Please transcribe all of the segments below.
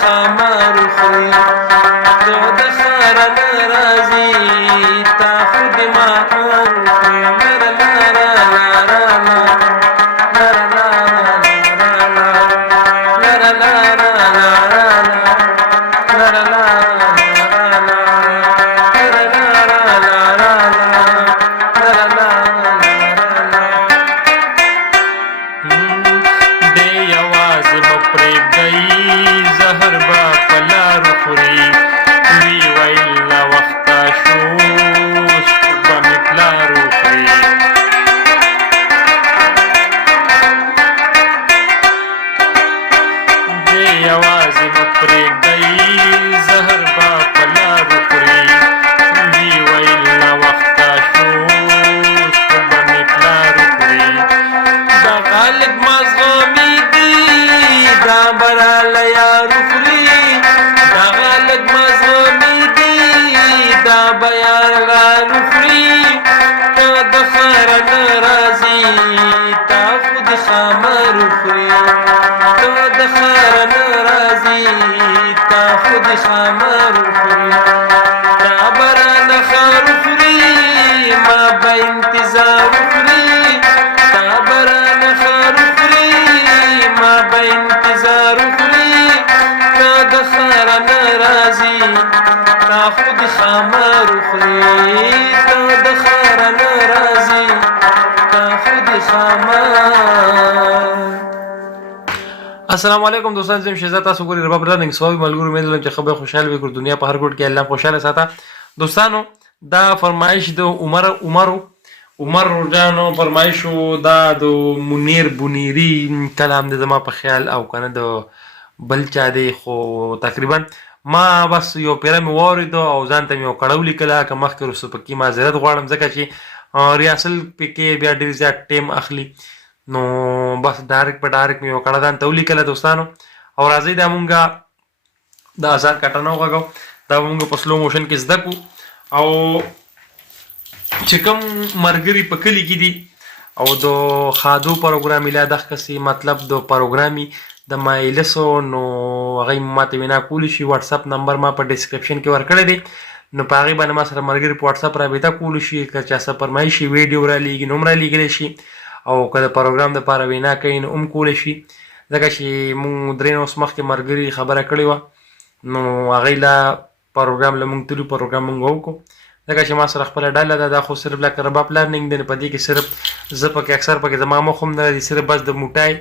خامار خوري ته د خار نه راځي تا خو د ماښام خوري لره لره لره السلام علیکم دوستان، زم شهزاد تاسو ګورئ رباب رننګ سوي ملګرو مې دلم چې خبر خوشاله وي ګور دنیا په هر ګوټ کې الله خوشاله ساته. دوستانو دا فرمایش د عمر جانو فرمایشو دا د منیر بنيري کلام د ما په خیال او کنه د بل چا دی خو تقریبا ما بس یو پیره مې واورېدو او ځان ته مې یو کړو لیکله که مخکې وروسته پکې معذرت غواړم ځکه چې ریاسل پکې بیا ډېر زیات ټیم اخلي نو بس ډایرکټ په ډایرکټ مې یو کړه ځان ته ولیکله دوستانو. او راځئ دا مونږه د آزاد کټنه وغږو دا مونږ په سلو موشن کې زده کړو او چې کوم ملګري په کلي کې دي او د خادو پروګرام لا دغه کسي مطلب د پروګرامي د مایلسو نو هغه ماته وینا کولی شي. واتس اپ نمبر ما په ډسکرپشن کې ورکړی دی نو په هغې باندې ما سره ملګري په واتس اپ رابطه کولی شي که چا څه فرمایشي ویډیو را لیږي نو هم را لیږلی شي او که د پروګرام دپاره وینا کوي نو هم کولی شي ځکه چې مونږ درې نوس مخکې ملګري خبره کړې وه نو هغوی لا پروګرام له مونږ تلو پروګرام مونږ وکړو ځکه چې ما سره خپله ډله ده دا خو صرف لکه رباب لرننګ دی نو په دې کې صرف زه پکې اکثر پکې زما مخ هم نه راځي صرف بس د موټای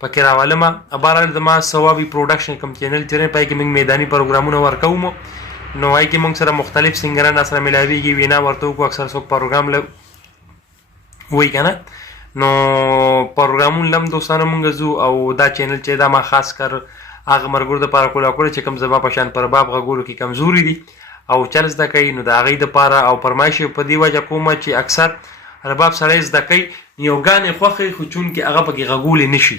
پکې راولمه. بهرحال زما ثوابي پروډکشن کوم چینل چې دی په کې موږ میداني پروګرامونه ورکوو نو هغې کې موږ سره مختلف سنګران را سره میلاویږي وینا ورته وکړو اکثر څوک پروګرام وایي که نه نو پروګرامونه لم دوستانو مونږ ځو او دا چینل چې دا ما خاص کر هغه ملګرو دپاره کولا کړی چې کوم زما په شان پر باب غږولو کې کمزوري دي او چل زده کوي نو د هغوی دپاره او فرمایش یې په دې وجه کومه چې اکثر رباب سړی زده کوي یو ګانې خوښوي خو چونکې هغه پکې غږولی نه شي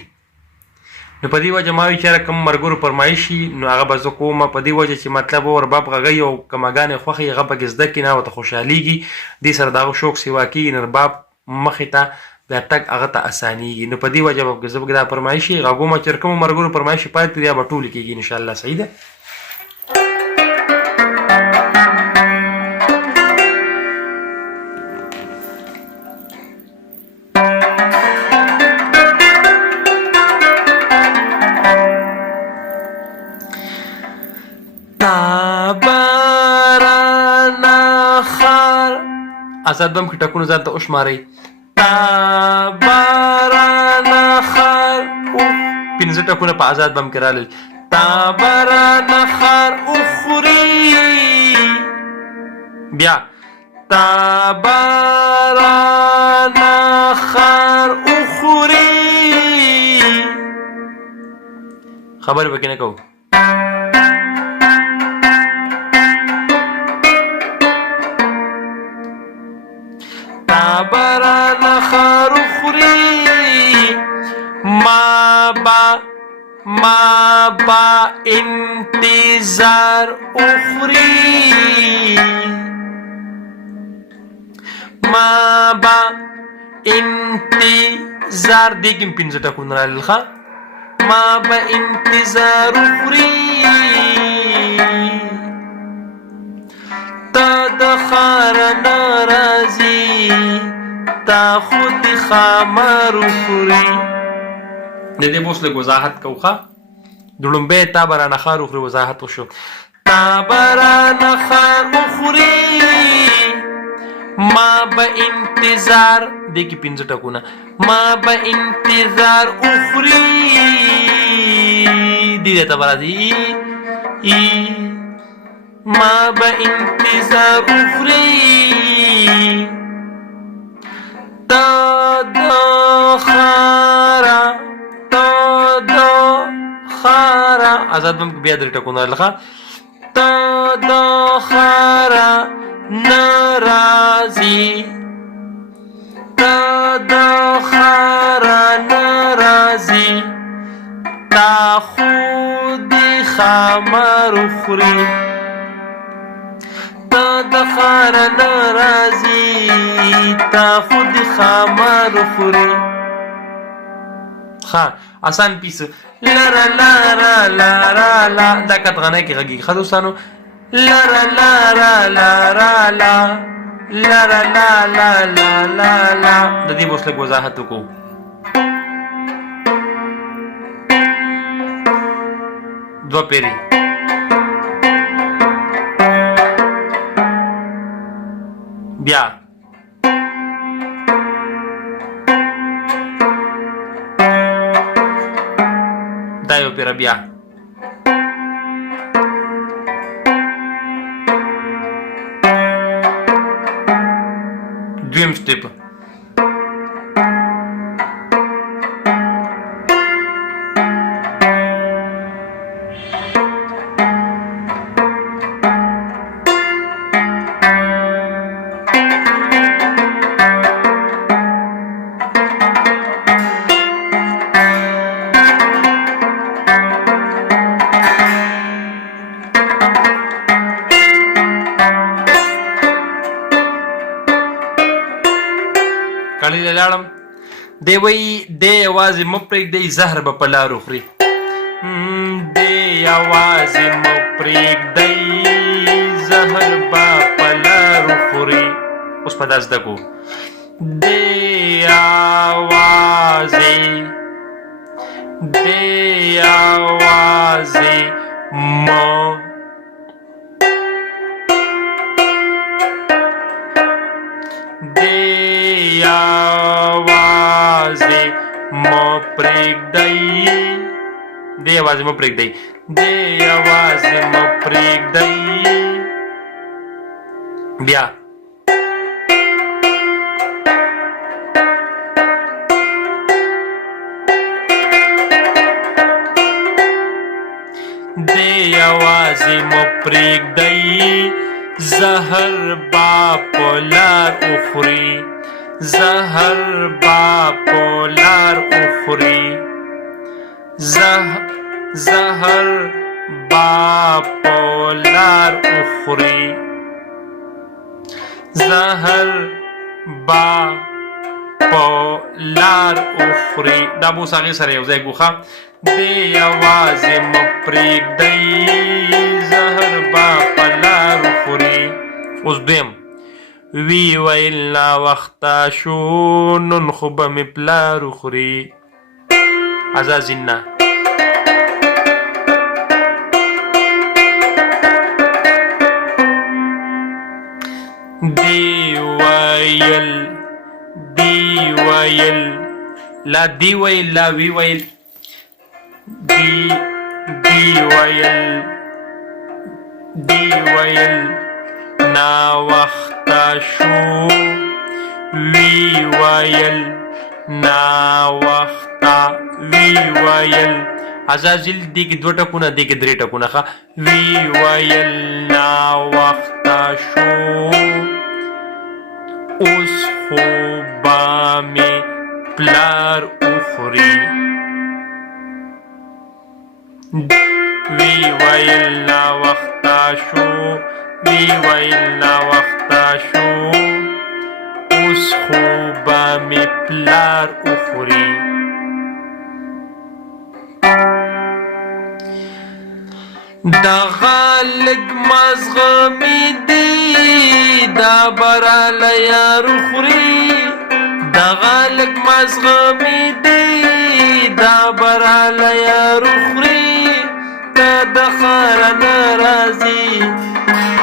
نو په دې وجه ما وایي چې کوم ملګرو فرمایش شي نو هغه به زه کومه په دې وجه چې مطلب رباب غږوي او کومه ګانې خوښوي هغه پکې زده کړي نه ورته خوشحالېږي دې سره د هغه شوق سیوا کېږي نو رباب مخې ته بیا تګ هغه ته اسانېږي نو په دې وجه به زه به دا فرمایشي غږومه چې کومو ملګرو فرمایشي پاتې یا به ټولې کېږي انشاءالله. صحیح ده. آزاد بم کې ټکونو ځان ته وشمارئ تابرانا خار پنځه ټکونه په آزاد بم کې رالل تابرانا خار اخوري بیا تابرانا خار اخوري خبر به کې نه کوو تابرانا خار اخوري ما با انتظار اخوري ما با انتظار دیگیم پینځه ټکونه رالل ښه ما با انتظار اخوري تا د خار ناراضي تا خود خامار خوري. د دې اوس لږ وضاحت کوخه. د لومبۍ تا برانه خار وخوري وضاحت وشو. تا برانه خار وخوري ما به انتظار دې کې 5 ټکونه ما به انتظار وخوري دې ته برادي ما به انتظار وخوري تا د خارا آزاد بم بیا درې ټکونه لخوا تا د خارا ناراضي تا د خارا ناراضي تا خود خامار خوري تا د خارا ناراضي تا خود خامار خوري. ها آسان پیس لرا لرا لرا لا دا کت غنای کې غږی ښه دوستانو لرا لرا لرا لا لرا لا لا لا لا لا د دې اوس لږ وضاحت وکړو. دوه پیری بیا دا یو پیره بیا دویم سټیپ کړي لاړم دی وی دی یوازې مه پرېږدئ زهر به په لارو خوري دی یوازې مه پرېږدئ زهر به په لارو خوري. اوس په دا زده کړو دی یوازې مه دی یوازې مه پرېږدئ دی یوازې مه پرېږدئ بیا دی یوازې مه پرېږدئ زهر به په لار وخوري زهر به په لار وخوري زهر با پولار اخری زهر با پولار اخری دا بو ساغی سره یو ځای ګوښه دی یوازې مه پرېږدئ زهر با پولار اخری. اوس دویم وی ویل ناوخته شو نن خو به مې پلار وخوري عزازینا دی ویل لا دی ویل لا وی ویل دی ویل نا وخته شو وی ویل نا وخته وی ویل عزازیل دی کې 2 ټکونه دی کې 3 ټکونه ښه وی ویل نا وخته شو اوس خو به مې پلار وخوري وی ویل نا وخته شو وی ویل نا وخته شو اوس خو به مې پلار وخوري دغه لږ مزغمې دي دا براله یارو خوري دغه لږ مزغمې دي دا براله یارو خوري ته د ښاره نه راځي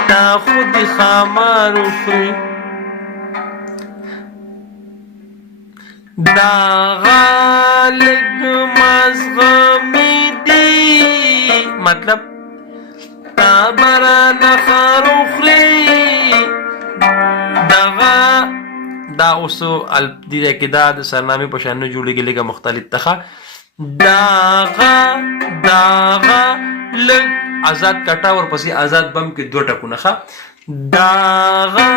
تا خو د ښامارو خوري دغه لږ مزغمې دي مطلب تا برانه خارو خوري دغه دا اوس دې کې دا د سرنامې په شان نه جوړېږي لږه مختلف تخه دغه لږ آزاد کټا ورپسې آزاد بم کې 2 ټکونه ښه دغه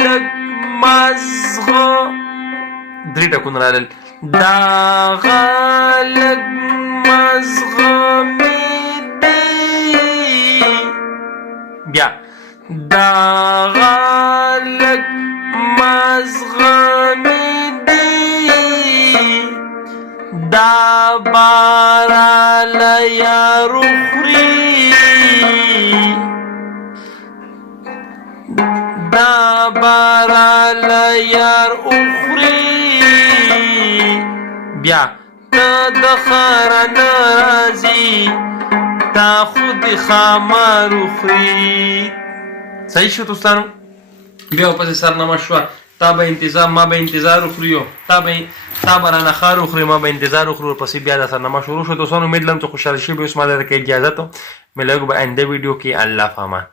لږ مزغه 3 ټکونه راغلل دغه لږ مزغمې دي بیا دغه لږ مزغمې دي دا باراله یارو خوري دا باراله یار اخوري بیا ته د ښاره نه راځي تا خو د ښامارو خوري صحیح شو دوستانو بیا ورپسې سرنامه شوه تا به انتظار ما به انتظار وخوري تا به رانه خار وخوري ما به انتظار وخورو ورپسې بیا دا سرنامه شروع شو دوستانو امید لرم چې خوشحاله شوي به اوس ما درته اجازت ملګرو به آینده ویډیو کې الله فامان